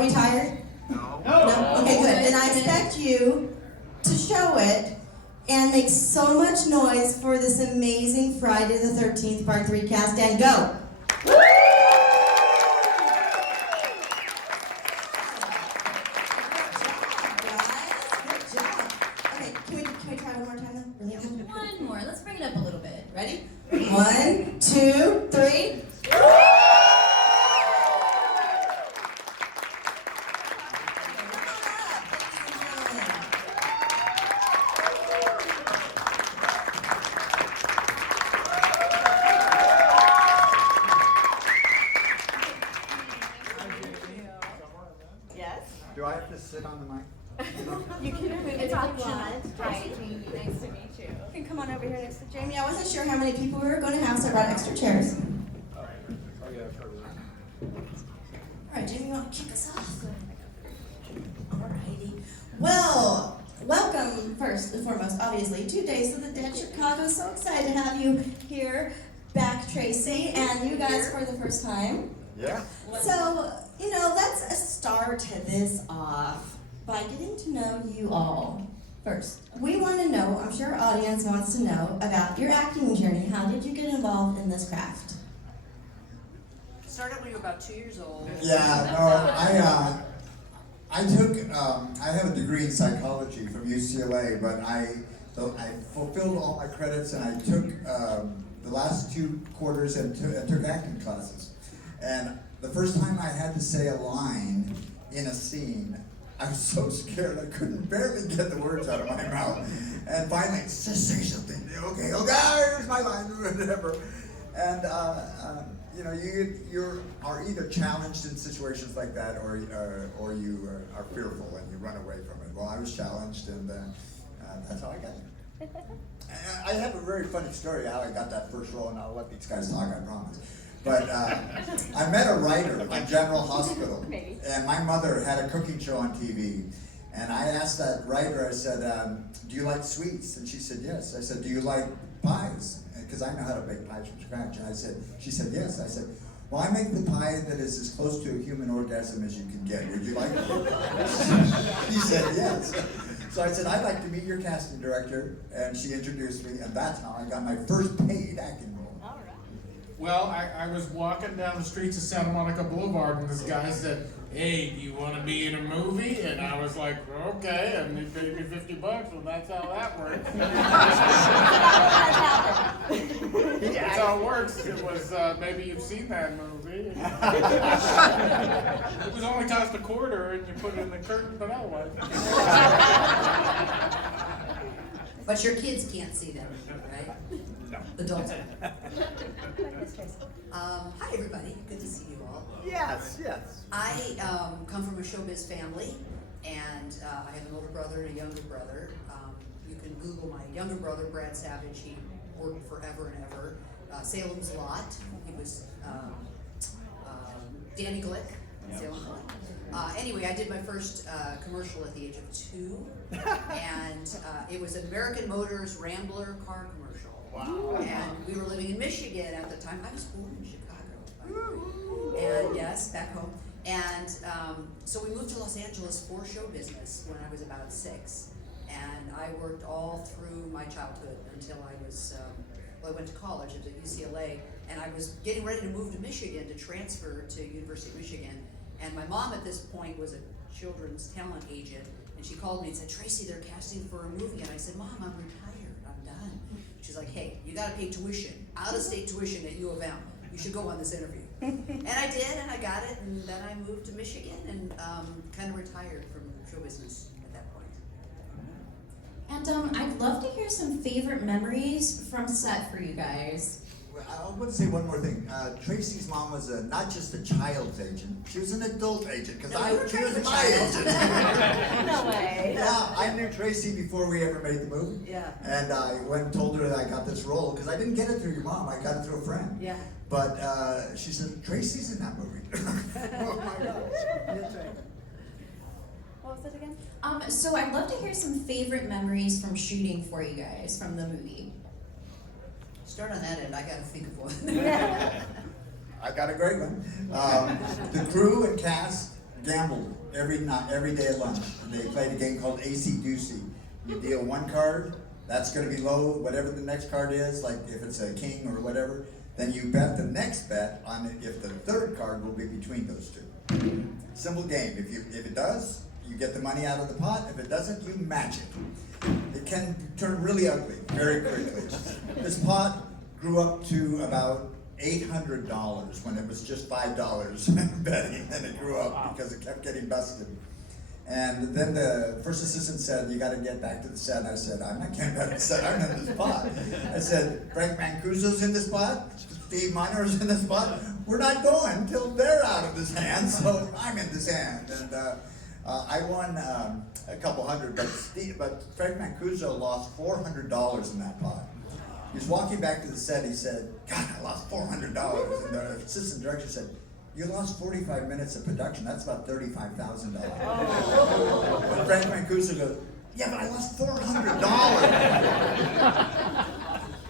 Are we tired? No. No? Okay, good. Then I expect you to show it and make so much noise for this amazing Friday the 13th Part 3 cast, and go! Good job. Okay, can we try one more time then? Really? One more. Let's bring it up a little bit. Ready? 1, 2, 3. Yes. Do I have to sit on the mic? You can move it optional. Hi, Jamie. Nice to meet you. You can come on over here next to Jamie. I wasn't sure how many people we were going to have, so I brought extra chairs. All right, Jamie, you want to kick us off? Alrighty. Well, welcome first and foremost, obviously, to Days of the Dead Chicago. So excited to have you here back, Tracy, and you guys for the first time. Yeah. So, let's start this off by getting to know you all first. We want to know, I'm sure our audience wants to know, about your acting journey. How did you get involved in this craft? Started when you were about 2 years old. Yeah, no, I have a degree in psychology from UCLA, but I fulfilled all my credits and I took the last 2 quarters and took acting classes. And the first time I had to say a line in a scene, I was so scared I couldn't barely get the words out of my mouth. And finally, just say something. Okay, here's my line, whatever. And you are either challenged in situations like that, or you are fearful and you run away from it. Well, I was challenged, and that's how I got it. I have a very funny story how I got that first role, and I'll let these guys talk, I promise. But I met a writer on General Hospital, and my mother had a cooking show on TV. And I asked that writer, I said, do you like sweets? And she said, yes. I said, do you like pies? Because I know how to bake pies from scratch. And she said, yes. I said, well, I make the pie that is as close to a human orgasm as you can get. Would you like it? He said, yes. So I said, I'd like to meet your casting director. And she introduced me, and that's how I got my first paid acting role. Well, I was walking down the streets of Santa Monica Boulevard, and this guy said, hey, do you want to be in a movie? And I was like, okay, and he paid me $50, well, that's how that works. That's how it works. It was, maybe you've seen that movie. It was only cost $0.25, and you put it in the curtain, but otherwise. But your kids can't see that, right? No. Adults. Hi, everybody. Good to see you all. Yes, yes. I come from a showbiz family, and I have an older brother and a younger brother. You can Google my younger brother, Brad Savage. He worked forever and ever. Salem's Lot. He was Danny Glick. Salem's Lot. Anyway, I did my first commercial at the age of 2, and it was an American Motors Rambler car commercial. Wow. And we were living in Michigan at the time. I was born in Chicago. And yes, back home. And so we moved to Los Angeles for show business when I was about 6. And I worked all through my childhood until I was, I went to college at UCLA. And I was getting ready to move to Michigan to transfer to University of Michigan. And my mom at this point was a children's talent agent. And she called me and said, Tracy, they're casting for a movie. And I said, Mom, I'm retired. I'm done. She's like, hey, you got to pay tuition, out-of-state tuition at U of M. You should go on this interview. And I did, and I got it, and then I moved to Michigan and kind of retired from show business at that point. And I'd love to hear some favorite memories from set for you guys. I want to say one more thing. Tracy's mom was not just a child's agent; she was an adult agent. Because she was my agent. No way. Yeah, I knew Tracy before we ever made the movie. Yeah. And I went and told her that I got this role because I didn't get it through your mom. I got it through a friend. Yeah. But she said Tracy's in that movie. Oh my gosh. That's right. What was it again? So I'd love to hear some favorite memories from shooting for you guys from the movie. Start on that end. I got to think of one. I got a great one. The crew and cast gambled every night, every day at lunch. And they played a game called AC Doocy. You deal one card, that's going to be low, whatever the next card is, like if it's a king or whatever. Then you bet the next bet on it if the third card will be between those two. Simple game. If it does, you get the money out of the pot. If it doesn't, you match it. It can turn really ugly very quickly. This pot grew up to about $800 when it was just $5 betting, and it grew up because it kept getting busted. And then the first assistant said, "You got to get back to the set." And I said, "I'm not getting back to the set. I'm in this pot." I said, "Frank Mancuso's in this pot. Steve Miner's in this pot. We're not going until they're out of this hand. So I'm in this hand." And I won a couple hundred, but Frank Mancuso lost $400 in that pot. He was walking back to the set. He said, "God, I lost $400." And the assistant director said, "You lost 45 minutes of production. That's about $35,000. And Frank Mancuso goes, "Yeah, but I lost $400.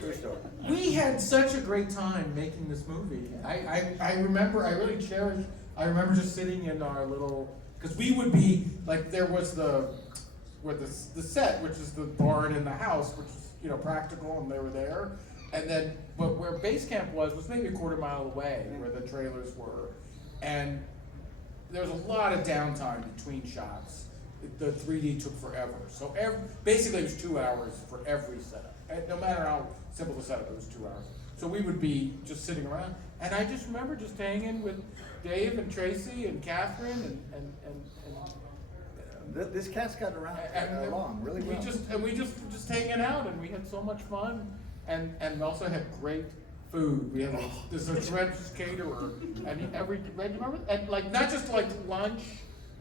True story. We had such a great time making this movie. I remember, I really cherish, I remember just sitting in our little, because we would be, like, there was the set, which is the barn in the house, which is, you know, practical, and they were there. And then, but where base camp was maybe a quarter mile away, where the trailers were. And there was a lot of downtime between shots. The 3D took forever. So basically it was 2 hours for every setup. And no matter how simple the setup, it was 2 hours. So we would be just sitting around. And I just remember just hanging with Dave and Tracy and Catherine and This cast got around along really well. we just hanging out, and we had so much fun, and we also had great food. We had this tremendous caterer, and remember, and like not just like lunch,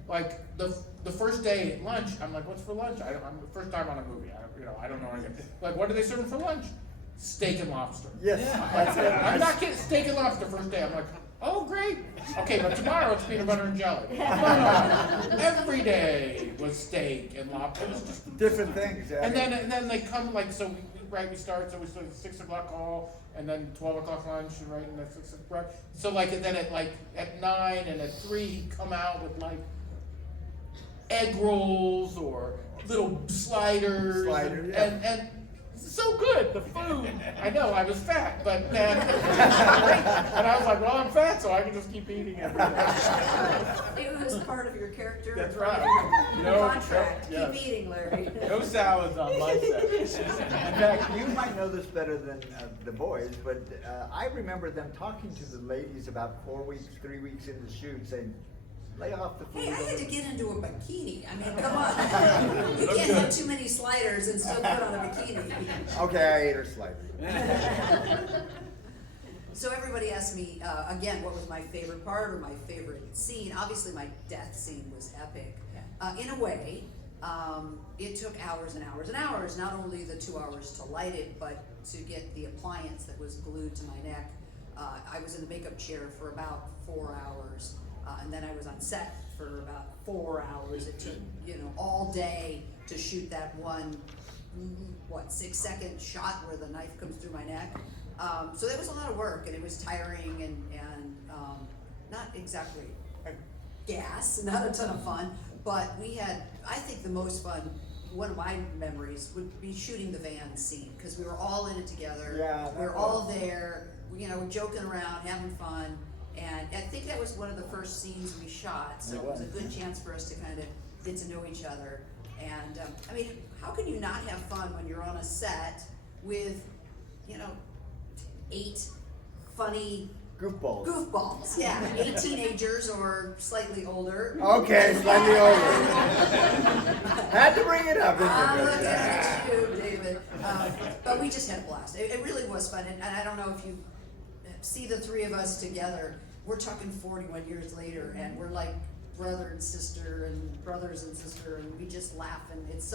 like the first day at lunch. I'm like, "What's for lunch?" I'm the first time on a movie. I don't know anything. Like, what are they serving for lunch? Steak and lobster. Yes, that's it. I'm not getting steak and lobster first day. I'm like, "Oh, great. Okay, but tomorrow it's peanut butter and jelly." No. Every day was steak and lobster. It was just Different things. Yeah. and then they come, like, so we start, so we start at 6 o'clock call, and then 12 o'clock lunch, and right, and that's 6 o'clock. So like, and then at 9 and at 3 he'd come out with like egg rolls or little sliders. Yeah. And so good, the food. I know, I was fat, but man, and I was like, "Well, I'm fat, so I can just keep eating every day." It was part of your character. That's part of right. your No, contract. yes. Keep eating, Larry. No salads on my set. In fact, you might know this better than the boys, but I remember them talking to the ladies about 4 weeks, 3 weeks into the shoot, saying, "Lay off the food." Hey, I had to get into a bikini. I mean, come on. You can't have too many sliders and still put on a bikini. Okay, I ate her slightly. So everybody asked me, again, what was my favorite part or my favorite scene. Obviously, my death scene was epic. In a way, it took hours and hours and hours, not only the 2 hours to light it, but to get the appliance that was glued to my neck. I was in the makeup chair for about 4 hours. And then I was on set for about 4 hours. It took, all day to shoot that one, 6-second shot where the knife comes through my neck. So that was a lot of work, and it was tiring and not exactly a gas, not a ton of fun. But we had, I think the most fun, one of my memories would be shooting the van scene, because we were all in it together. Yeah, we were all there, joking around, having fun. And I think that was one of the first scenes we shot, so it was a good chance for us to kind of get to know each other. And I mean, how can you not have fun when you're on a set with, 8 funny goofballs? Yeah, 8 teenagers or slightly older. Okay, slightly older. Had to bring it up. I'm looking at you, David. But we just had a blast. It really was fun, and I don't know if you see the three of us together. We're talking 41 years later, and we're like brother and sister and brothers and sister, and we just laugh, and it's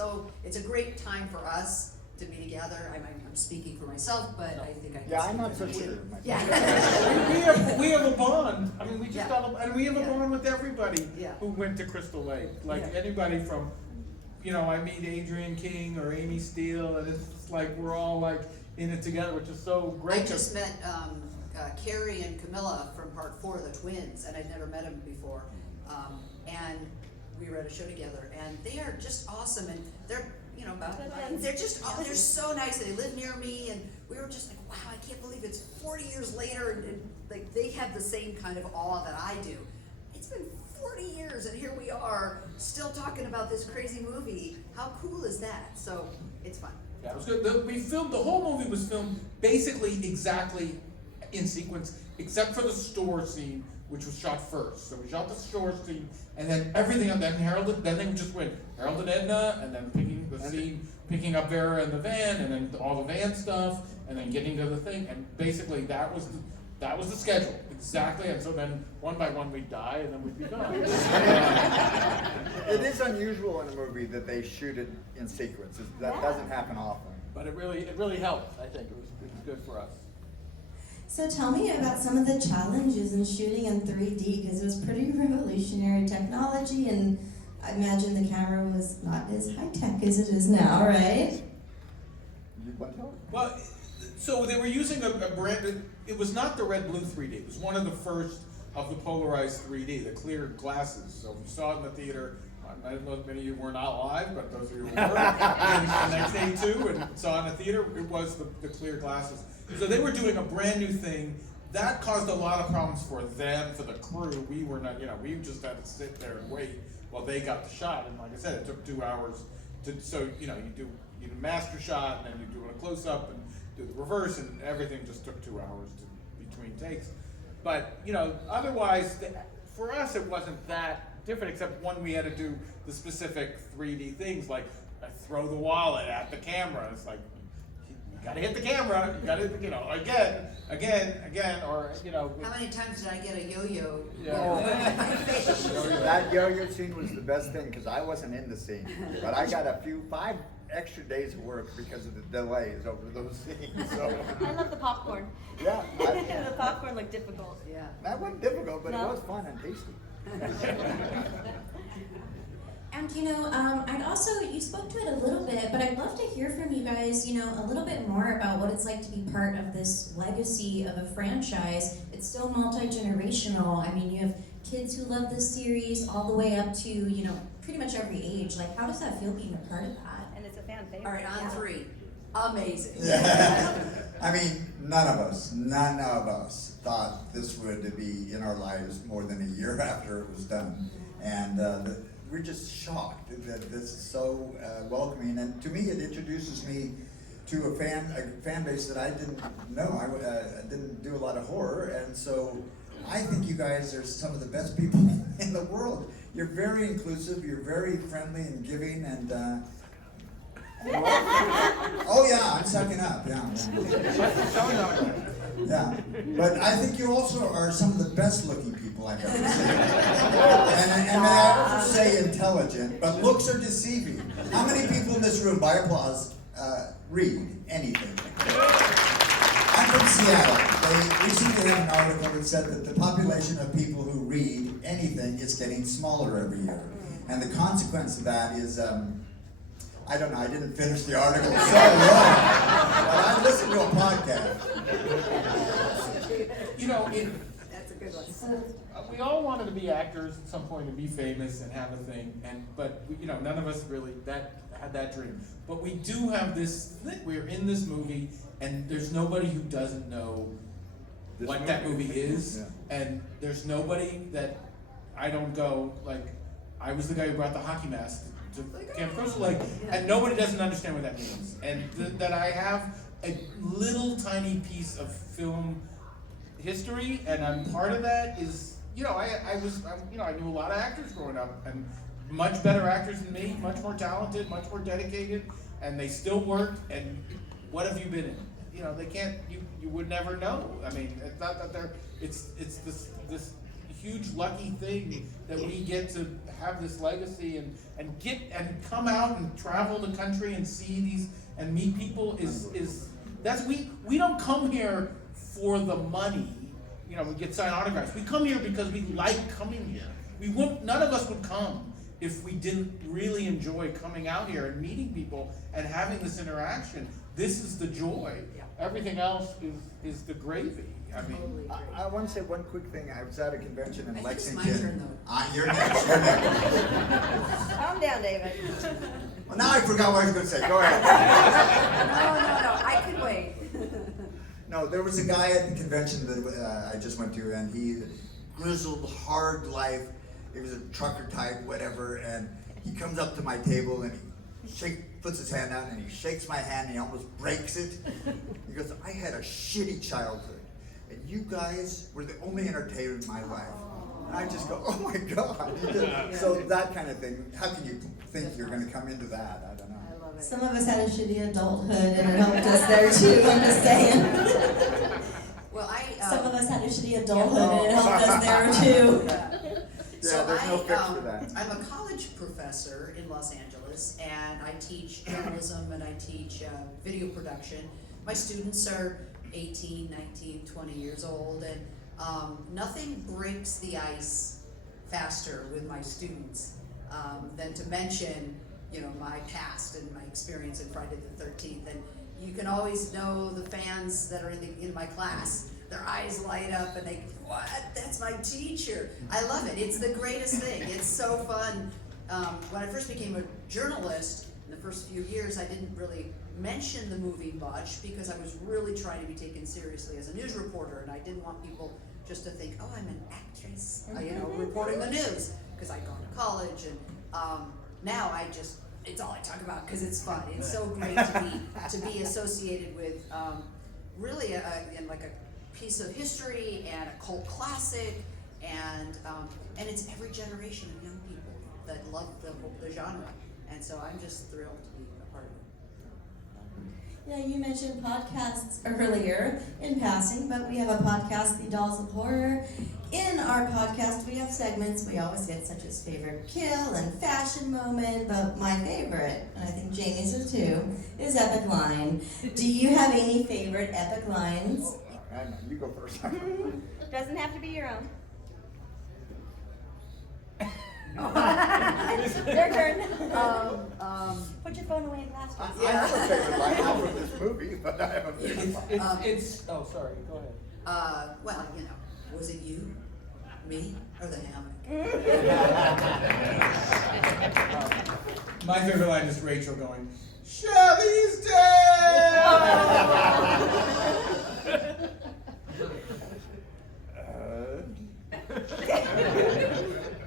a great time for us to be together. I'm speaking for myself, but I think I can. Yeah, speak I'm not for so you. sure. Yeah. we have a bond. I mean, we just Yeah. and we have a Yeah. bond with everybody Yeah. who went to Crystal Lake. Like Yeah. anybody from, I meet Adrian King or Amy Steele, and it's just like we're all like in it together, which is so great. I just met Carrie and Camilla from Part 4, the twins, and I'd never met them before. And we were at a show together, and they are just awesome, and they're, you know, they're so nice, and they live near me, and we were just like, wow, I can't believe it's 40 years later, and like, they have the same kind of awe that I do. It's been 40 years, and here we are, still talking about this crazy movie. How cool is that? So, it's fun. Yeah, it was good. The whole movie was filmed basically exactly in sequence, except for the store scene, which was shot first. So we shot the store scene, and then everything, and then then they just went Harold and Edna, and then picking up Vera in the van, and then all the van stuff, and then getting to the thing, and basically that was the schedule, exactly, and so then one by one we'd die, and then we'd be done. It is unusual in a movie that they shoot it in sequence. That doesn't happen often. But it really helped, I think. It was good for us. So tell me about some of the challenges in shooting in 3D, because it was pretty revolutionary technology, and I imagine the camera was not as high-tech as it is now, right? You want to tell it? Well, so they were using a brand. It was not the red blue 3D. It was one of the first of the polarized 3D, the clear glasses. So if you saw it in the theater, I don't know if many of you were not live, but those of you who were, and next day too, and saw it in the theater, it was the clear glasses. So they were doing a brand new thing. That caused a lot of problems for them, for the crew. We were not, we just had to sit there and wait while they got the shot. And like I said, it took 2 hours you do a master shot, and then you do a close up and do the reverse, and everything just took 2 hours between takes. But otherwise, for us, it wasn't that different, except one, we had to do the specific 3D things, like throw the wallet at the camera. It's like, you gotta hit the camera, you gotta, again, or, How many times did I get a yo-yo? That yo-yo scene was the best thing, because I wasn't in the scene, but I got 5 extra days of work because of the delays over those scenes. So I love the popcorn. yeah, The popcorn looked difficult. Yeah. that wasn't difficult, but No. it was fun and tasty. And I'd also, you spoke to it a little bit, but I'd love to hear from you guys, a little bit more about what it's like to be part of this legacy of a franchise. It's still multi-generational. I mean, you have kids who love this series all the way up to, pretty much every age. Like, how does that feel being a part of that? And it's a fan favorite. All right, on 3. Amazing. I mean, none of us thought this would be in our lives more than a year after it was done. And we're just shocked that this is so welcoming. And to me, it introduces me to a fan base that I didn't know. I didn't do a lot of horror. And so I think you guys are some of the best people in the world. You're very inclusive, you're very friendly and giving, and oh yeah, I'm sucking up, yeah. Yeah, but I think you also are some of the best looking people I've ever seen. And may I also say intelligent, but looks are deceiving. How many people in this room, by applause, read anything? I'm from Seattle. They recently had an article that said that the population of people who read anything is getting smaller every year. And the consequence of that is, I don't know, I didn't finish the article so long, but I listened to a podcast. That's a good one. we all wanted to be actors at some point and be famous and have a thing, but none of us really had that dream. But we do have this thing. We're in this movie, and there's nobody who doesn't know This what movie. that movie is, Yeah. and there's nobody that I don't go, like, I was the guy who brought the hockey mask to Camp Crystal Lake, and nobody doesn't understand what that means. And that I have a little tiny piece of film history, and I'm part of that is, I knew a lot of actors growing up, and much better actors than me, much more talented, much more dedicated, and they still work, and what have you been in? They can't, you would never know. I mean, it's not that it's this huge lucky thing that we get to have this legacy and come out and travel the country and see these and meet people we don't come here for the money, we get signed autographs. We come here because we like coming here. None of us would come if we didn't really enjoy coming out here and meeting people and having this interaction. This is the joy. Yeah. Everything else is the gravy. I mean, Totally agree. I want to say one quick thing. I was at a convention in I think it's my Lexington. turn, though. You're next, you're next. Calm down, David. Well, now I forgot what I was gonna say, go ahead. No, I could wait. No, there was a guy at the convention that I just went to, and he grizzled, hard life. He was a trucker type, whatever, and he comes up to my table and he puts his hand out and he shakes my hand and he almost breaks it. He goes, I had a shitty childhood, and you guys were the only entertainer in my life. And I just go, oh my God. So that kind of thing, how can you think you're gonna come into that? I don't know. I love it. Some of us had a shitty adulthood and it helped us there too, I'm just saying. Well, Some of us had a shitty adulthood and it helped us there too. Yeah, there's no fix for that. I'm a college professor in Los Angeles, and I teach journalism and I teach video production. My students are 18, 19, 20 years old, and nothing breaks the ice faster with my students than to mention, my past and my experience in Friday the 13th. And you can always know the fans that are in my class. Their eyes light up and they, what? That's my teacher. I love it. It's the greatest thing. It's so fun. When I first became a journalist, in the first few years, I didn't really mention the movie much because I was really trying to be taken seriously as a news reporter, and I didn't want people just to think, oh, I'm an actress, reporting the news, because I'd gone to college, and now it's all I talk about because it's fun. It's so great to be associated with really a piece of history and a cult classic, and it's every generation of young people that love the genre, and so I'm just thrilled to be a part of it. Yeah, you mentioned podcasts earlier in passing, but we have a podcast, The Dolls of Horror. In our podcast, we have segments we always get, such as favorite kill and fashion moment, but my favorite, and I think Jamie's is too, is Epic Line. Do you have any favorite epic lines? I know, you go first. Doesn't have to be your own. Your turn. Put your phone away and blast us. I have a favorite line, not from this movie, but I have a favorite line. oh, sorry, go ahead. Well, was it you, me, or the hammock? My favorite line is Rachel going, Shelly's dead!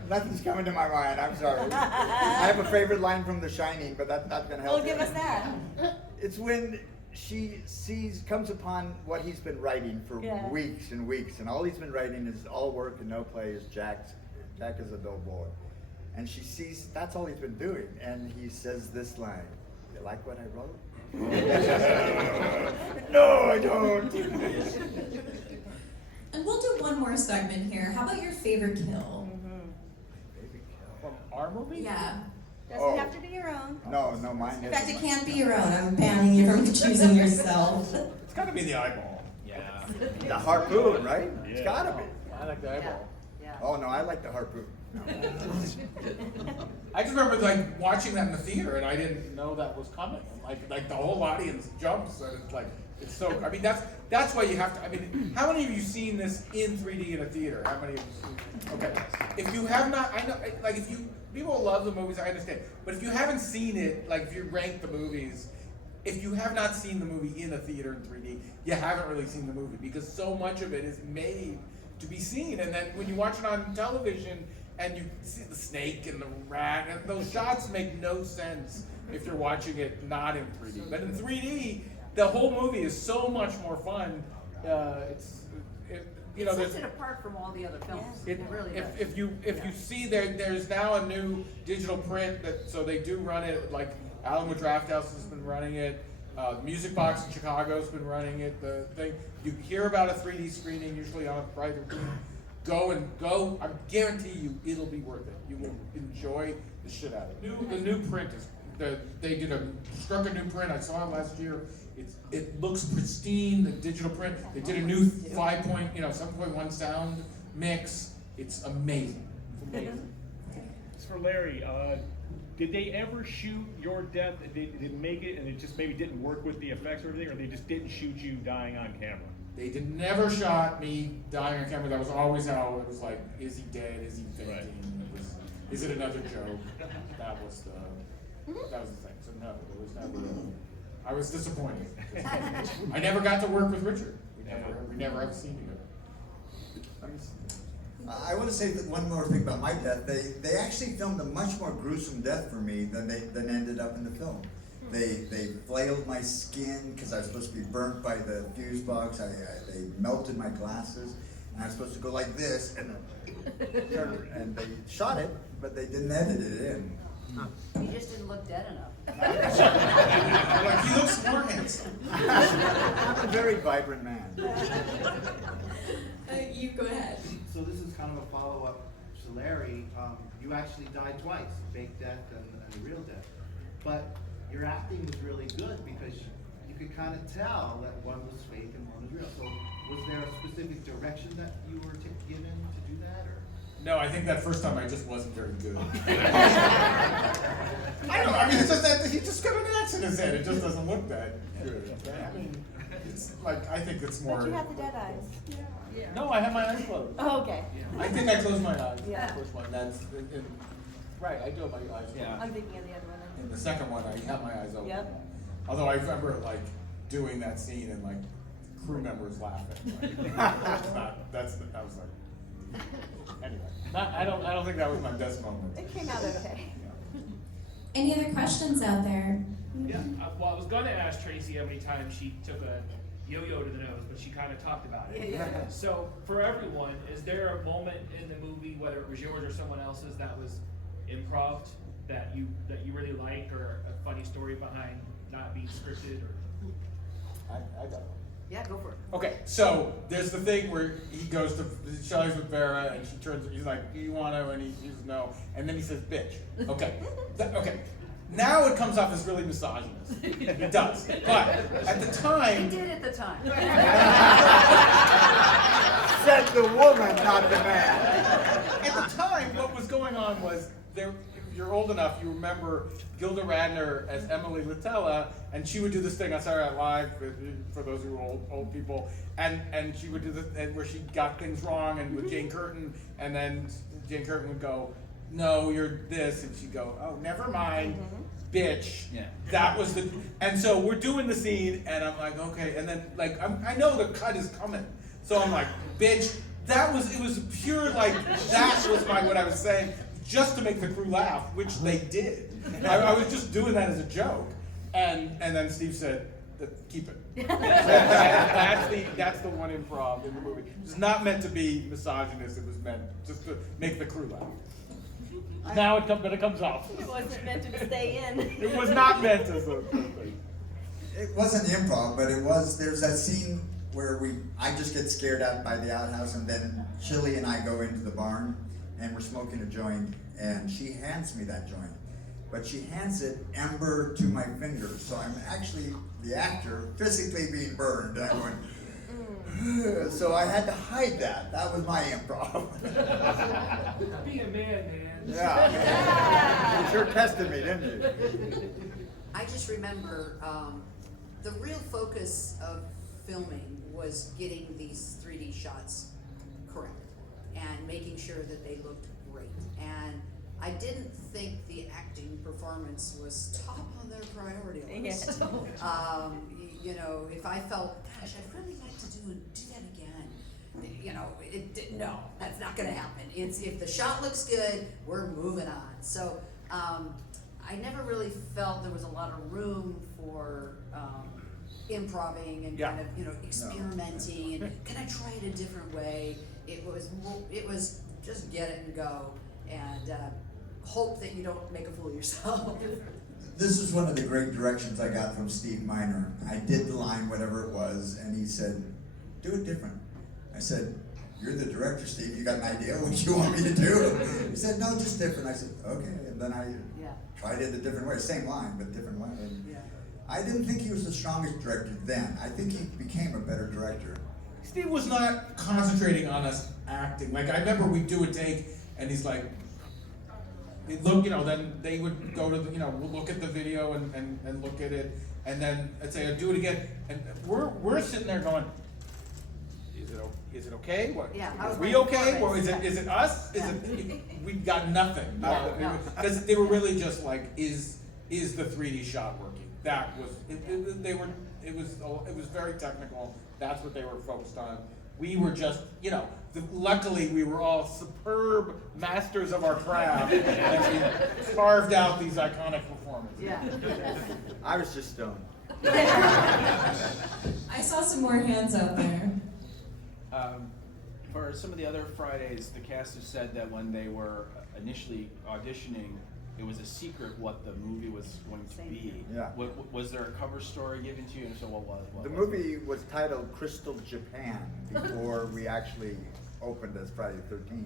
Nothing's coming to my mind, I'm sorry. I have a favorite line from The Shining, but that's not gonna help Oh, give you. us that. It's when she comes upon what he's been writing for Yeah. weeks and weeks, and all he's been writing is all work and no play. Is Jack is a dull boy, and she sees that's all he's been doing, and he says this line: "You like what I wrote?" No, I don't. And we'll do one more segment here. How about your favorite kill? From our movie? Yeah. Doesn't Oh. have to be your own. No, mine. In fact, it can't be your own. I'm banning you from choosing yourself. It's gotta be the eyeball. Yeah. The harpoon, right? It's Yeah. gotta be. I like the eyeball. Yeah. Oh no, I like the harpoon. I just remember watching that in the theater, and I didn't know that was coming. And like the whole audience jumps, and it's so. I mean, that's why you have to. I mean, how many of you seen this in 3D in a theater? How many of you? Okay, if you have not, I know. If you people love the movies, I understand. But if you haven't seen it, if you rank the movies, if you have not seen the movie in a theater in 3D, you haven't really seen the movie because so much of it is made to be seen, and then when you watch it on television. And you see the snake and the rat, and those shots make no sense if you're watching it not in 3D. But in 3D, the whole movie is so much more fun. It sets it apart from all the other films. It really does. If you see there's now a new digital print so they do run it, like Allenwood Draft House has been running it, Music Box in Chicago's been running it. The thing you hear about a 3D screening usually on a private room. Go! I guarantee you, it'll be worth it. You will enjoy the shit out of it. The new print is they struck a new print. I saw it last year. It looks pristine. The digital print. They did a new 7.1 sound mix. It's amazing. It's amazing. It's for Larry. Did they ever shoot your death? Did it make it and it just maybe didn't work with the effects or everything, or they just didn't shoot you dying on camera? They never shot me dying on camera. That was always how it was like, is he dead? Is he fainting? Right. Is it another joke? That was the thing. So no, there was never. I was disappointed. I never got to work with Richard. We never have seen together. I want to say that one more thing about my death. They actually filmed a much more gruesome death for me than ended up in the film. They flailed my skin because I was supposed to be burnt by the fuse box. They melted my glasses, and I was supposed to go like this, and they shot it, but they didn't edit it in. You just didn't look dead enough. Like, he looks more handsome. I'm a very vibrant man. You go ahead. So this is kind of a follow-up to Larry. You actually died twice, fake death and the real death. But your acting was really good because you could kind of tell that one was fake and one was real. So was there a specific direction that you were given to do that, or? No, I think that first time I just wasn't very good. I don't know. I mean, it's just that he just got an axe in his head. It just doesn't look that good. I mean, it's like, I think it's more. But you have the dead eyes. No, I have my eyes closed. Oh, okay. I think I closed my eyes. Yeah. The first one. That's right. I do have my eyes closed. Yeah. I'm thinking of the other one. In the second one, I have my eyes open. Yep. Although I remember like doing that scene and like crew members laughing. Like, that's not. I was like. Anyway, I don't think that was my best moment. It came out okay. Yeah. Any other questions out there? Yeah, well, I was gonna ask Tracy how many times she took a yo-yo to the nose, but she kind of talked about it. Yeah. So, for everyone, is there a moment in the movie, whether it was yours or someone else's, that was improv that you really like, or a funny story behind not being scripted, or? I got it. Yeah, go for it. Okay, so there's the thing where he goes to Shelley's with Vera, and she turns. He's like, "Do you want to?" And he says no, and then he says, "Bitch." Okay, okay. Now it comes off as really misogynist. It does, but at the He time, did at the time. Said the woman, not the man. at the time, what was going on was there. If you're old enough, you remember Gilda Radner as Emily Litella, and she would do this thing on Saturday Night Live for those who are old people, and she would do this where she got things wrong, and with Jane Curtin, and then Jane Curtin would go, "No, you're this," and she'd go, "Oh, never mind, bitch." Yeah. That was the, and so we're doing the scene, and I'm like, okay, and then like I know the cut is coming, so I'm like, bitch. It was pure like that was what I was saying, just to make the crew laugh, which they did. I was just doing that as a joke, and then Steve said, "Keep it." That's the one improv in the movie. It's not meant to be misogynist. It was meant just to make the crew laugh. Now it comes off. It wasn't meant to stay in. It was not meant as a thing. It wasn't improv, but it was. There's that scene where I just get scared out by the outhouse, and then Chili and I go into the barn, and we're smoking a joint, and she hands me that joint, but she hands it ember to my fingers, so I'm actually the actor physically being burned, and I'm going. So I had to hide that. That was my improv. Be a man. Yeah. You sure tested me, didn't you? I just remember the real focus of filming was getting these 3D shots correct and making sure that they looked great. And I didn't think the acting performance was top on their priority list. You know, if I felt, gosh, I'd really like to do that again. You know, no, that's not going to happen. It's if the shot looks good, we're moving on. So I never really felt there was a lot of room for improving and kind of experimenting and can I try it a different way? It was just get it and go and hope that you don't make a fool of yourself. This is one of the great directions I got from Steve Miner. I did the line, whatever it was, and he said, "Do it different." I said, "You're the director, Steve. You got an idea what you want me to do?" He said, "No, just different." I said, "Okay." And then I tried it a different way, same line, but different way. And I didn't think he was the strongest director then. I think he became a better director. Steve was not concentrating on us acting. Like, I remember we'd do a take, and he's like, he'd look, then they would go to the, we'll look at the video and look at it, and then I'd say, "I'll do it again." And we're sitting there going, is it okay? What, Yeah, how are was we my okay? Or performance? is it us? Yeah. We got nothing. No. Because they were really just like, is the 3D shot working? That was, it was very technical. That's what they were focused on. We were just, luckily we were all superb masters of our craft and we carved out these iconic performances. Yeah. I was just stoned. I saw some more hands out there. For some of the other Fridays, the cast has said that when they were initially auditioning, it was a secret what the movie was going to be. Yeah. Was there a cover story given to you? And so what was The movie was titled Crystal Japan before we actually opened as Friday the 13th.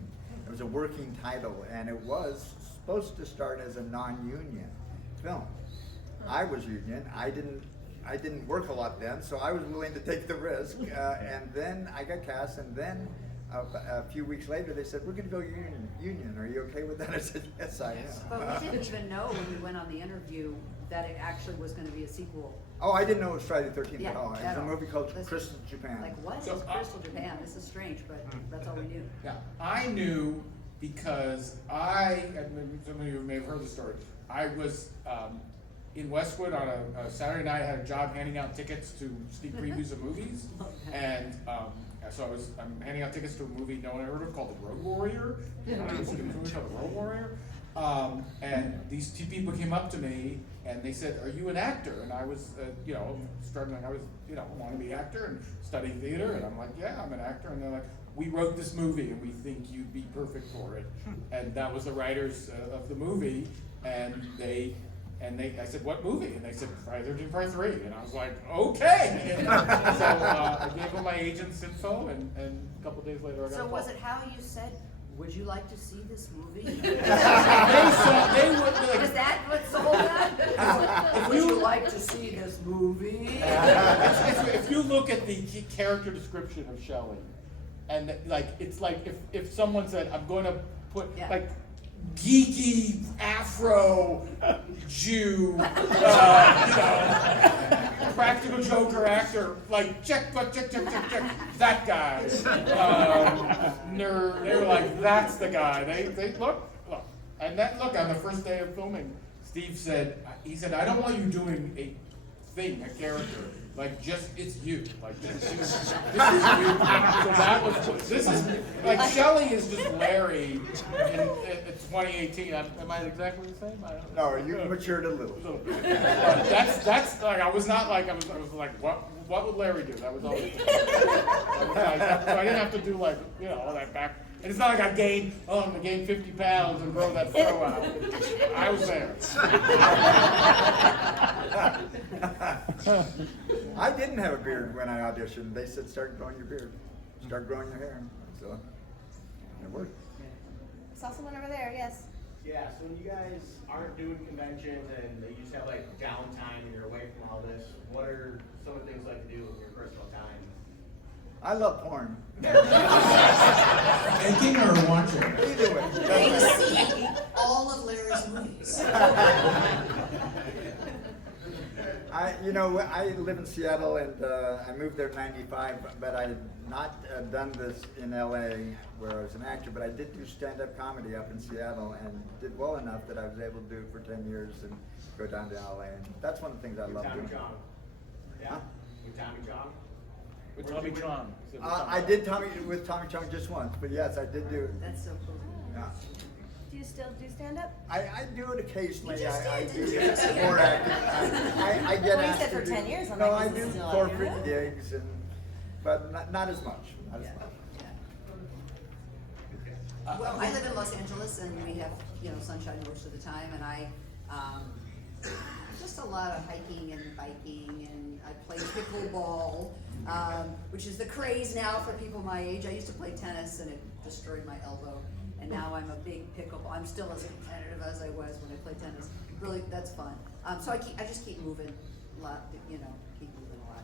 It was a working title, and it was supposed to start as a non-union film. I was union. I didn't work a lot then, so I was willing to take the risk. And then I got cast, and then a few weeks later they said, "We're going to go union. Are you okay with that?" I said, "Yes, I am." But we didn't even know when we went on the interview that it actually was gonna be a sequel. Oh, I didn't know it was Friday the 13th Yeah, at all. It was at a all. movie called This- Crystal Japan. Like, what So, is Crystal Japan? This is strange, but that's all we knew. Yeah, I knew because and maybe some of you may have heard the story. I was in Westwood on a Saturday night. I had a job handing out tickets to sneak previews of movies, and so I'm handing out tickets to a movie no one ever heard of called The Road Warrior. You know, this movie called The Road Warrior. And these two people came up to me and they said, "Are you an actor?" And I was, struggling. I was, want to be an actor and studying theater. And I'm like, "Yeah, I'm an actor." And they're like, "We wrote this movie and we think you'd be perfect for it." And that was the writers of the movie. And I said, "What movie?" And they said, "Friday the 13th Part 3." And I was like, "Okay." And so I gave them my agent's info, and a couple days later I got a So call. was it how you said, "Would you like to see this movie"? They would like. Is that what sold that? Would you like to see this movie? If you look at the character description of Shelley, and it's like if someone said, "I'm going to put Yeah. geeky Afro Jew, practical joker actor, check, that guy, nerd." They were like, "That's the guy." They look, and look on the first day of filming, Steve said, "I don't want you doing a character. It's you. This is you." So Shelley is just Larry in 2018. Am I exactly the same? I don't know. No, you matured a little. A little bit. That's I was not I was like, what would Larry do? That was all. I didn't have to do all that back. And it's not like I gained 50 pounds and grow that fro out. I was there. I didn't have a beard when I auditioned. They said, "Start growing your beard. Start growing your hair." So it worked. Saw someone over there, yes. Yeah, so when you guys aren't doing conventions and you just have downtime and you're away from all this, what are some of the things you like to do in your personal time? I love porn. Making or watching? Either way. They see all of Larry's movies. I live in Seattle and I moved there in '95, but I had not done this in LA where I was an actor, but I did do stand-up comedy up in Seattle and did well enough that I was able to do it for 10 years and go down to LA, and that's one of the things I love Tommy doing. Chong. Yeah? With Tommy Chong? With Tommy Chong. I did with Tommy Chong just once, but yes, I did do it. That's so cool. Yeah. Do you still do stand-up? I do it occasionally. You just I did, do didn't you? more acting. I get Well, you asked said to for do- 10 years, I'm No, like, I is it do still corporate active? gigs, but not as much. Not as Yeah. much. Well, I live in Los Angeles and we have, sunshine most of the time, and I, just a lot of hiking and biking, and I play pickleball, which is the craze now for people my age. I used to play tennis and it destroyed my elbow, and now I'm a big pickleball. I'm still as competitive as I was when I played tennis. Really, that's fun. So I just keep moving a lot, keep moving a lot.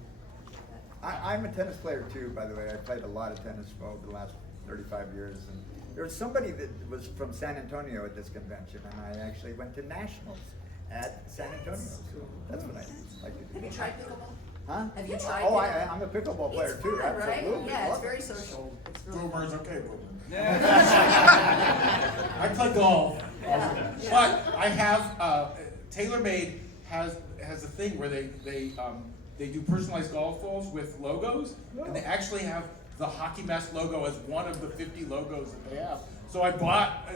I'm a tennis player too, by the way. I played a lot of tennis over the last 35 years. And there was somebody that was from San Antonio at this convention, and I actually went to nationals at San Antonio. So that's what I like to do. Have you tried pickleball? Huh? Have you tried Oh, it? I'm a pickleball player It's too, fun, right? absolutely. Yeah, it's Love very it. social. It's really Boomer's fun. okay, boomer. I play golf. Yeah. But I have TaylorMade has a thing where they do personalized golf balls with logos, and they actually have the Hockey Mask logo as one of the 50 logos that they have. So I bought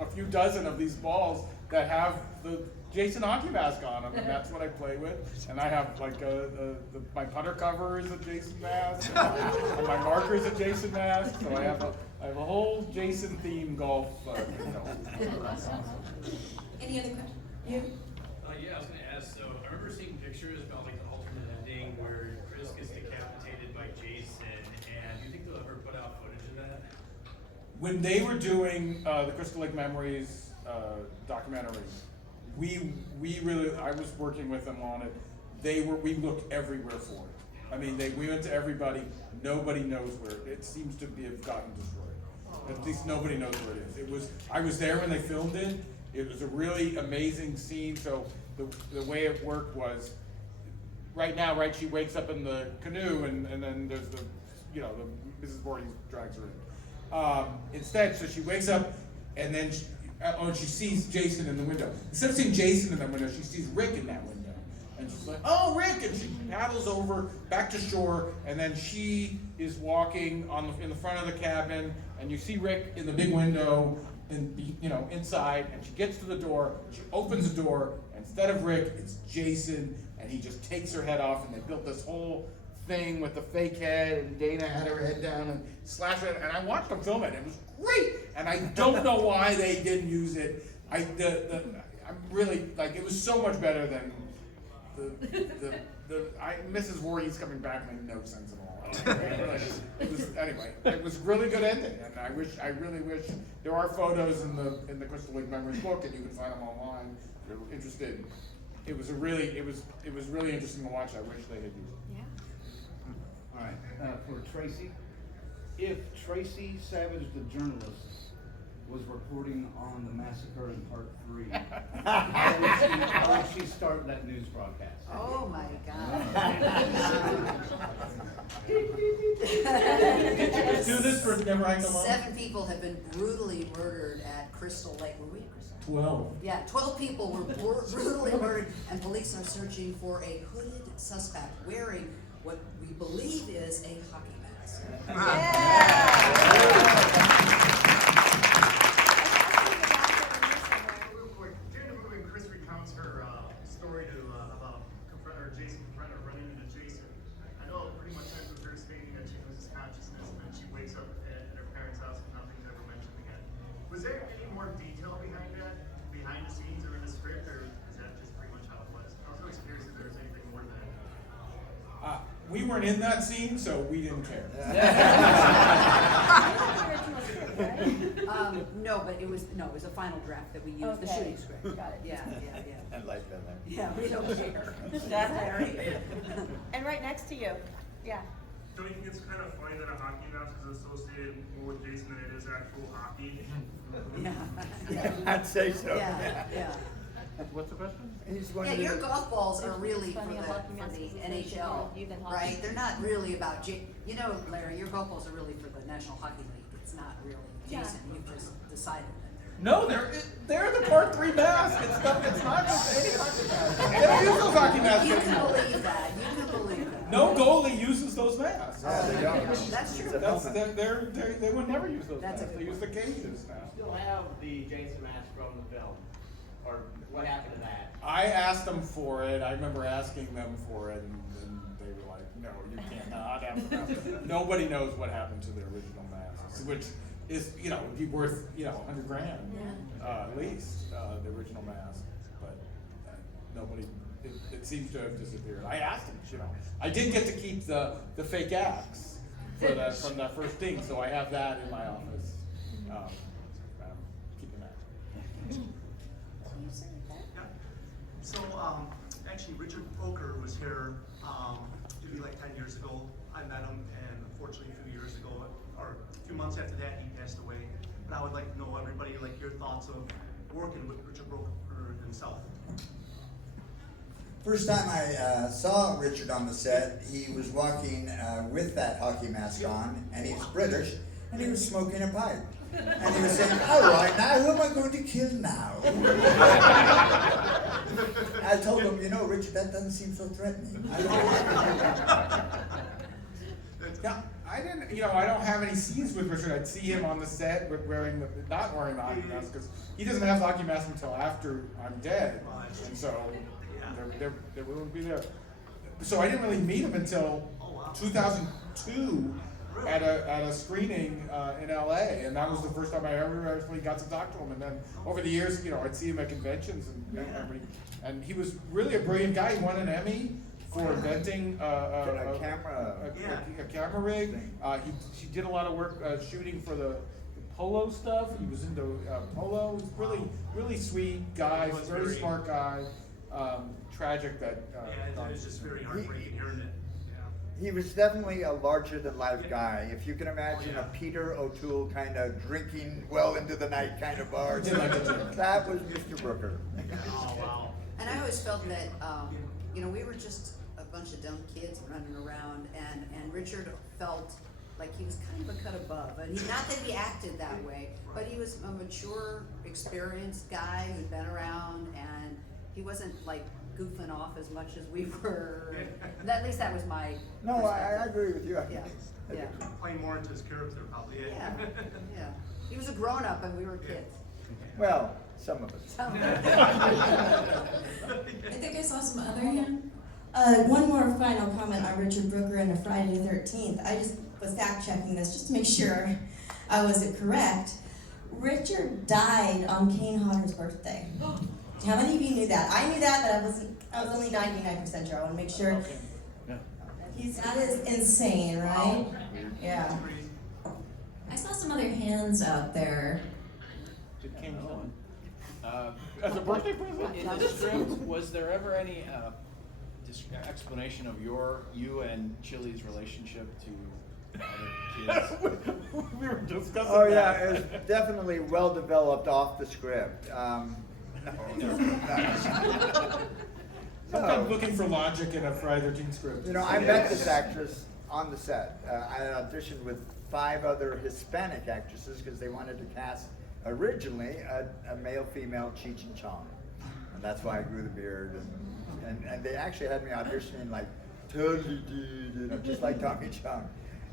a few dozen of these balls that have the Jason Hockey Mask on them, and that's what I play with. And I have like my putter cover is a Jason mask, and my marker is a Jason mask. So I have a whole Jason themed golf. Any other questions? You? Yeah, I was gonna ask, so I remember seeing pictures about like the alternate ending where Chris gets decapitated by Jason, and do you think they'll ever put out footage of that? When they were doing the Crystal Lake Memories documentary, I was working with them on it. We looked everywhere for it. I mean, we went to everybody. Nobody knows where it seems to have gotten destroyed. At least nobody knows where it is. I was there when they filmed it. It was a really amazing scene. So the way it worked was, she wakes up in the canoe, and then there's the Mrs. Voorhees drags her in. Instead, so she wakes up, and then she sees Jason in the window. Instead of seeing Jason in that window, she sees Rick in that window. And she's like, "Oh, Rick!" And she paddles over back to shore, and then she is walking in the front of the cabin, and you see Rick in the big window, inside, and she gets to the door, she opens the door, and instead of Rick, it's Jason, and he just takes her head off, and they built this whole thing with the fake head, and Dana had her head down and slashed it, and I watched them film it, and it was great, and I don't know why they didn't use it. I'm really, it was so much better than Mrs. Voorhees coming back made no sense at all. It was really good ending, and I really wish there are photos in the Crystal Lake Memories book, and you can find them online if you're interested. It was really interesting to watch. I wish they had used it. Yeah. All right, for Tracy, if Tracy Savage, the journalist, was reporting on the massacre in part 3, how would she start that news broadcast? Oh my God. Do this for Never I Come Home? 7 people have been brutally murdered at Crystal Lake. Were we at Crystal Lake? 12. Yeah, 12 people were brutally murdered, and police are searching for a hooded suspect wearing what we believe is a hockey mask. Real quick, during the movie, Chris recounts her story about Jason confronting her, running into Jason. I know it pretty much ends with her stating that she loses consciousness and then she wakes up at her parents' house and nothing's ever mentioned again. Was there any more detail behind that, behind the scenes or in the script, or is that just pretty much how it was? I was always curious if there was anything more than that. We weren't in that scene, so we didn't care. No, but it was a final draft that we used, the Okay. shooting script. Got it. Yeah. I like that. Yeah, we don't care. And right next to you, yeah. Don't you think it's kind of funny that a hockey mask is associated more with Jason than it is actual hockey? Yeah. I'd say so. Yeah. What's the question? Yeah, your golf balls are really for Funny, the a hockey mask is NHL, you than hockey. right? They're not really about Larry, your golf balls are really for the National Hockey League. It's not really Jason. You've just decided that No, they're the part 3 mask. It's not just any hockey mask. They don't use those hockey masks You can anymore. believe that. You can believe that. No goalie uses those masks. Yeah, they don't. That's true. They would never use those That's a masks. good They use the point. cages now. Still have the Jason mask from the film, or what happened to that? I asked them for it. I remember asking them for it, and they were like, "No, you cannot have the mask." Nobody knows what happened to the original masks, which is, would be worth, $100,000 at least, the original mask. But nobody. It seems to have disappeared. I asked them, I did get to keep the fake axe from that first thing, so I have that in my office. I'm keeping that. So, actually, Richard Poker was here, maybe like 10 years ago. I met him, and unfortunately, a few years ago, or a few months after that, he passed away. But I would like to know, everybody, your thoughts of working with Richard Poker himself. First time I saw Richard on the set, he was walking with that hockey mask on, and he's British, and he was smoking a pipe. And he was saying, all right, now who am I going to kill now? I told him, you know, Richard, that doesn't seem so threatening. Yeah, I didn't, you know, I don't have any scenes with Richard. I'd see him on the set with not wearing the hockey mask, because he doesn't have the hockey mask until after I'm dead. And so, they wouldn't be there. So I didn't really meet him until 2002 at a screening in LA, and that was the first time I ever actually got to talk to him. And then over the years, you know, I'd see him at conventions, and he was really a brilliant guy. He won an Emmy for inventing a camera rig. He did a lot of work shooting for the polo stuff. He was into polo. He was really sweet guy, very smart guy. Tragic that. It was just very heartbreaking hearing it. He was definitely a larger-than-life guy. If you can imagine a Peter O'Toole kind of drinking well into the night kind of bar, that was Mr. Brooker. Oh, wow. And I always felt that, you know, we were just a bunch of dumb kids running around, and Richard felt like he was kind of a cut above. And not that he acted that way, but he was a mature, experienced guy who'd been around, and he wasn't like goofing off as much as we were. At least that was my. No, I agree with you. Yeah. Playing more into his character, probably. Yeah. He was a grown-up and we were kids. Well, some of us. I think I saw some other hand. One more final comment on Richard Brooker and the Friday the 13th. I just was fact-checking this just to make sure I was correct. Richard died on Kane Hodder's birthday. How many of you knew that? I knew that, but I was only 99% sure. I want to make sure. That is insane, right? Yeah. I saw some other hands out there. It came on. As a birthday present? In the script, was there ever any explanation of you and Chili's relationship to other kids? We were discussing Oh yeah, it was definitely well developed off the script. Sometimes looking for logic in a Friday the 13th script. You know, I met this actress on the set. I had auditioned with 5 other Hispanic actresses because they wanted to cast originally a male-female Cheech and Chong, and that's why I grew the beard. And they actually had me auditioning like totally, you know, just like Tommy Chong.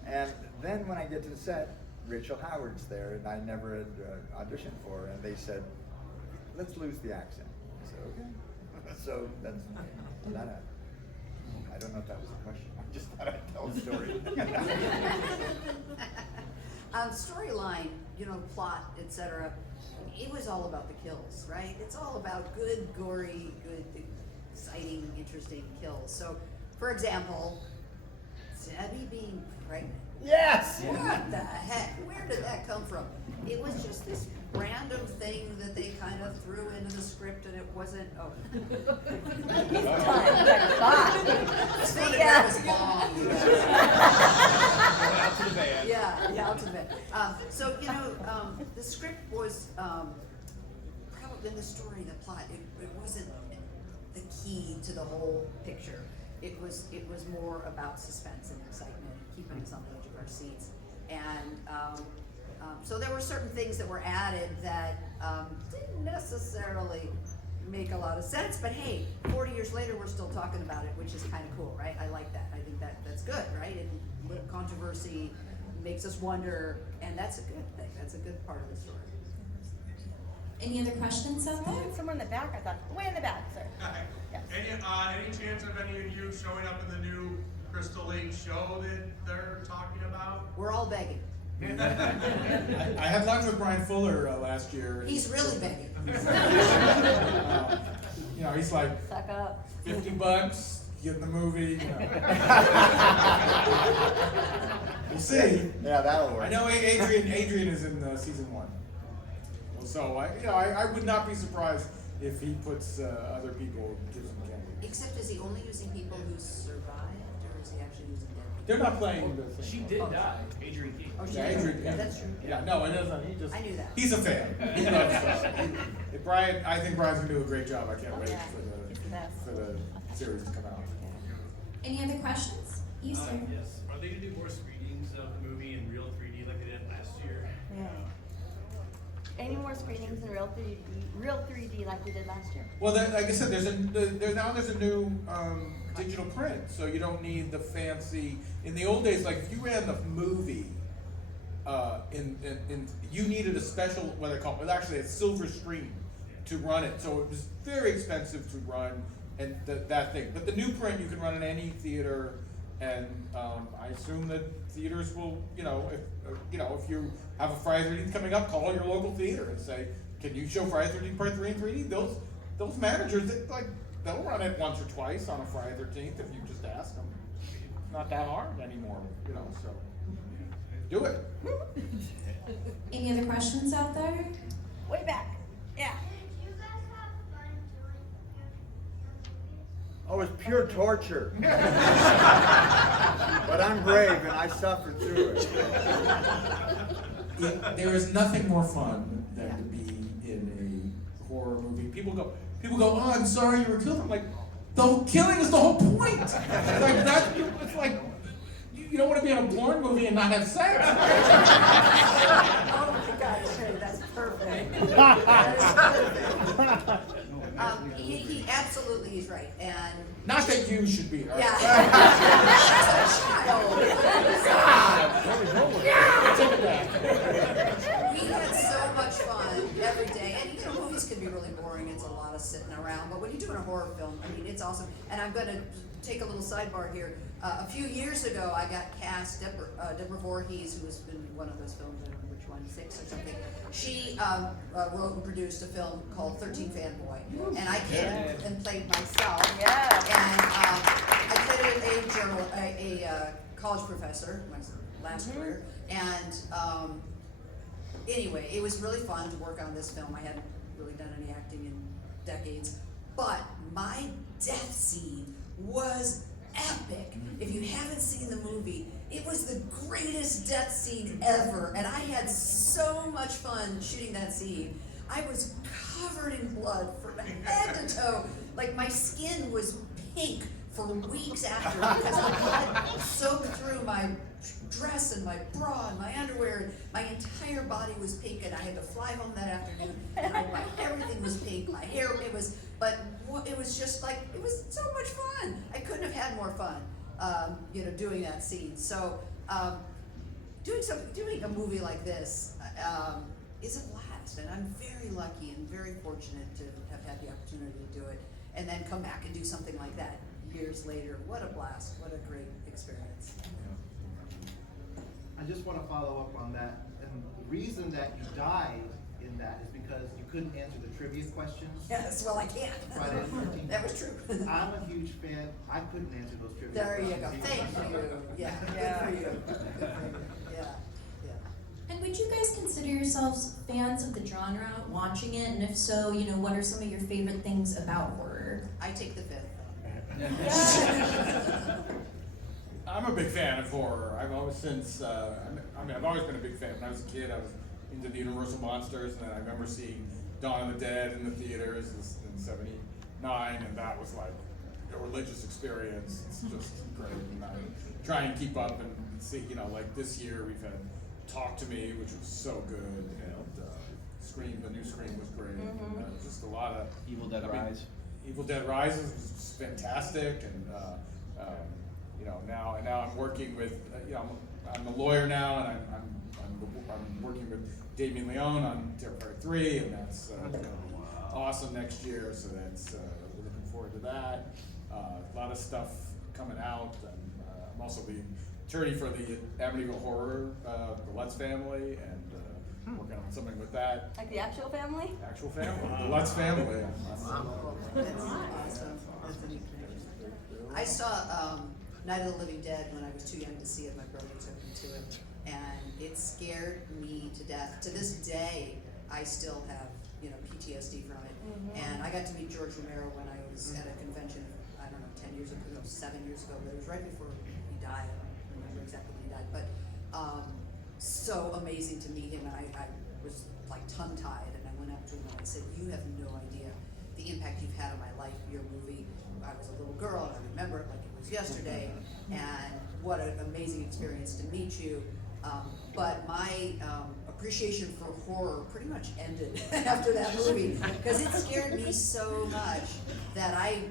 And then when I get to the set, Rachel Howard's there, and I never had auditioned for her, and they said, let's lose the accent. I said, okay. So that's that. I don't know if that was a question. I just thought I'd tell a story. Storyline, you know, plot, etc. It was all about the kills, right? It's all about good, gory, good, exciting, interesting kills. So, for example, Debbie being pregnant. Yes! What the heck? Where did that come from? It was just this random thing that they kind of threw into the script, and it wasn't. Oh. See, yeah. Out to the band. Yeah, out to the band. So, you know, the script was probably in the story, the plot. It wasn't the key to the whole picture. It was more about suspense and excitement, keeping us on the edge of our seats, and so there were certain things that were added that didn't necessarily make a lot of sense. But hey, 40 years later, we're still talking about it, which is kind of cool, right? I like that. I think that's good, right? And little controversy makes us wonder, and that's a good thing. That's a good part of the story. Any other questions out there? Someone in the back, I thought. Way in the back, sir. Yes. Any chance of any of you showing up in the new Crystal Lake show that they're talking about? We're all begging. I had lunch with Brian Fuller last year. He's really begging. You know, he's like, Suck up. $50, get in the movie. You know. We'll see. Yeah, that'll work. I know Adrian is in season 1. So I would not be surprised if he puts other people, gives them candy. Except, is he only using people who survived, or is he actually using dead people? They're not playing the thing. She did die, Adrian King. Oh, she Yeah, did? Adrian. Yeah, that's true. Yeah, no, it doesn't. He just. I knew that. He's a fan. He loves stuff. Brian, I think Brian's gonna do a great job. I can't wait Yeah. for He's the best. the series to come out. Any other questions? You, sir. Yes. Are they gonna do more screenings of the movie in real 3D like they did last year? Yeah. Any more screenings in real 3D like we did last year? Well, like I said, there's a new digital print, so you don't need the fancy. In the old days, like if you ran the movie, you needed a special, what they call it, actually a silver screen to run it. So it was very expensive to run and that thing. But the new print you can run in any theater, and I assume that theaters will, if you have a Friday the 13th coming up, call your local theater and say, can you show Friday the 13th Part 3 in 3D? Those managers, they'll run it once or twice on a Friday the 13th if you just ask them. It's not that hard anymore, so do it. Any other questions out there? Way back. Yeah. Oh, it's pure torture. But I'm brave and I suffered through it. There is nothing more fun than to be in a horror movie. People go, oh, I'm sorry you were killed. I'm like, the killing is the whole point. It's like that. It's like you don't want to be in a porn movie and not have sex. Oh my God, Trey, that's perfect. He absolutely is right, and Not that you should be. Right? yeah. Take it back. We had so much fun every day, and movies can be really boring. It's a lot of sitting around, but when you're doing a horror film, I mean, it's awesome. And I'm going to take a little sidebar here. A few years ago, I got cast Deborah Voorhees, who has been in one of those films. I don't know which one, 6 or something. She wrote and produced a film called 13 Fanboy, and I came and played myself. Yeah. And I played a college professor, my last career, and anyway, it was really fun to work on this film. I hadn't really done any acting in decades, but my death scene was epic. If you haven't seen the movie, it was the greatest death scene ever, and I had so much fun shooting that scene. I was covered in blood from head to toe. Like, my skin was pink for weeks after because the blood soaked through my dress and my bra and my underwear. My entire body was pink, and I had to fly home that afternoon, and everything was pink. My hair, it was just like, it was so much fun. I couldn't have had more fun, doing that scene. So, doing a movie like this is a blast, and I'm very lucky and very fortunate to have had the opportunity to do it, and then come back and do something like that years later. What a blast! What a great experience. I just want to follow up on that. And the reason that you died in that is because you couldn't answer the trivia questions. Yes, well, I can't. Friday the 13th. That was true. I'm a huge fan. I couldn't answer those trivia There you questions. go. Thank you. Yeah, good for you. Good for you. Yeah, yeah. And would you guys consider yourselves fans of the genre, watching it? And if so, what are some of your favorite things about horror? I take the fifth. I'm a big fan of horror. I've always been a big fan. When I was a kid, I was into the Universal Monsters, and then I remember seeing Dawn of the Dead in the theaters in '79, and that was like a religious experience. It's just great. And I try and keep up and see, like this year we've had Talk to Me, which was so good, and Scream, the new Scream was great. Mm-hmm. And, just a lot of Evil Dead Rise. Evil Dead Rise was fantastic, and now I'm working with I'm a lawyer now, and I'm working with Damien Leone on Terrifier 3, and that's going to be awesome next year. So that's we're looking forward to that. A lot of stuff coming out. I'm also the attorney for the Amityville Horror, the Lutz family, and working on something with that. Like the actual family? Actual family, the Lutz family. That's awesome. That's a neat thing. I saw Night of the Living Dead when I was too young to see it. My brother took me to it, and it scared me to death. To this day, I still have PTSD from it. Mm-hmm. And I got to meet George Romero when I was at a convention. I don't know, 7 years ago, but it was right before he died. I don't remember exactly when he died, but so amazing to meet him. And I was like tongue-tied, and I went up to him and I said, "You have no idea the the impact you've had on my life. Your movie, I was a little girl, and I remember it like it was yesterday, and what an amazing experience to meet you. But my appreciation for horror pretty much ended after that movie, because it scared me so much that I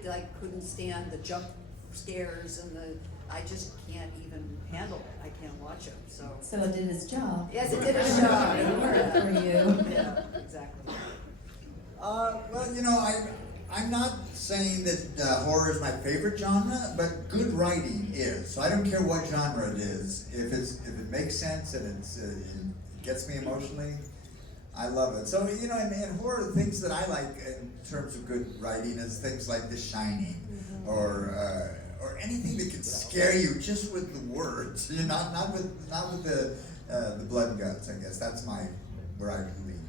couldn't stand the jump scares and I just can't even handle it. I can't watch them. So it did its job. yes, it did its job. It worked for you. Yeah, exactly. Well, I'm not saying that horror is my favorite genre, but good writing is. So I don't care what genre it is. If it makes sense and it gets me emotionally, I love it. So in horror, things that I like in terms of good writing is things like The Shining, or anything that can scare you just with the words. Not with the blood and guts. I guess that's where I lean.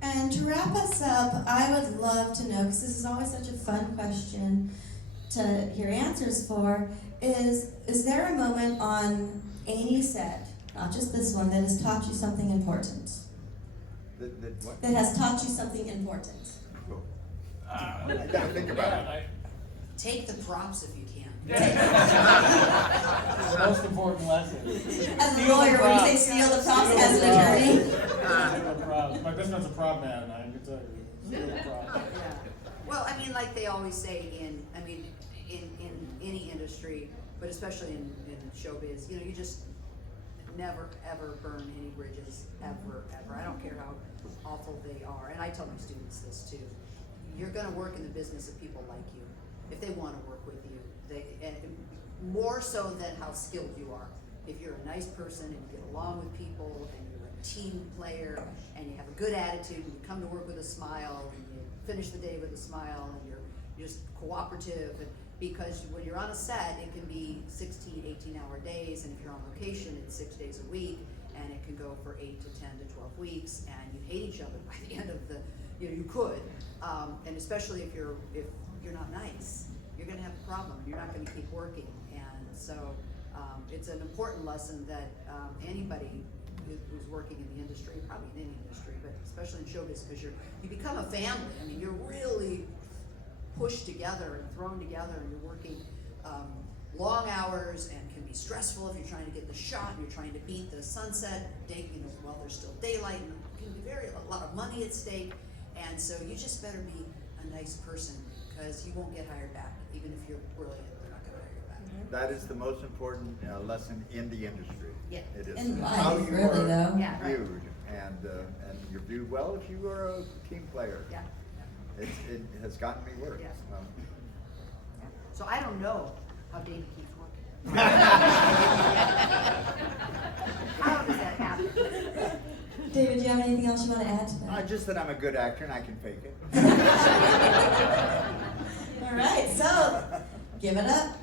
And to wrap us up, I would love to know, because this is always such a fun question to hear answers for, is there a moment on any set, not just this one, that has taught you something important? What? That has taught you something important? Cool. I gotta think about it. Take the props if you can. The most important lesson. As a lawyer, when you say steal the props as an attorney? Steal the props. My best friend's a prop man, I can tell you. Steal the props. Yeah. Well, I mean, like they always say in any industry, but especially in showbiz, you just never ever burn any bridges, ever. I don't care how awful they are, and I tell my students this too. You're going to work in the business if people like you, if they want to work with you. And more so than how skilled you are. If you're a nice person and you get along with people and you're a team player and you have a good attitude and you come to work with a smile and you finish the day with a smile and you're just cooperative, because when you're on a set, it can be 16, 18-hour days, and if you're on location, it's 6 days a week, and it can go for 8 to 10 to 12 weeks, and you hate each other by the end of the, you could, and especially if you're not nice, you're going to have a problem. You're not going to keep working, and so it's an important lesson that anybody who's working in the industry, probably in any industry, but especially in showbiz, because you become a family. I mean, you're really pushed together and thrown together, and you're working long hours, and can be stressful if you're trying to get the shot and you're trying to beat the sunset while there's still daylight, and it can be a lot of money at stake, and so you just better be a nice person, because you won't get hired back. Even if you're brilliant, they're not going to hire you back. That is the most important lesson in the industry. Yeah. It is In life, how you really, are though. Yeah, right. viewed, and you're viewed well if you are a team player. Yeah. It has gotten me work. Yeah. So I don't know how David keeps working. How does that happen? David, do you have anything else you want to add to that? Just that I'm a good actor and I can fake it. All right, so give it up.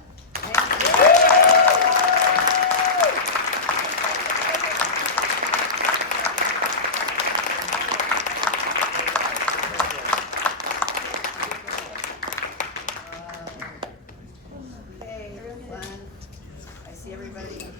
Okay, fun. I see everybody.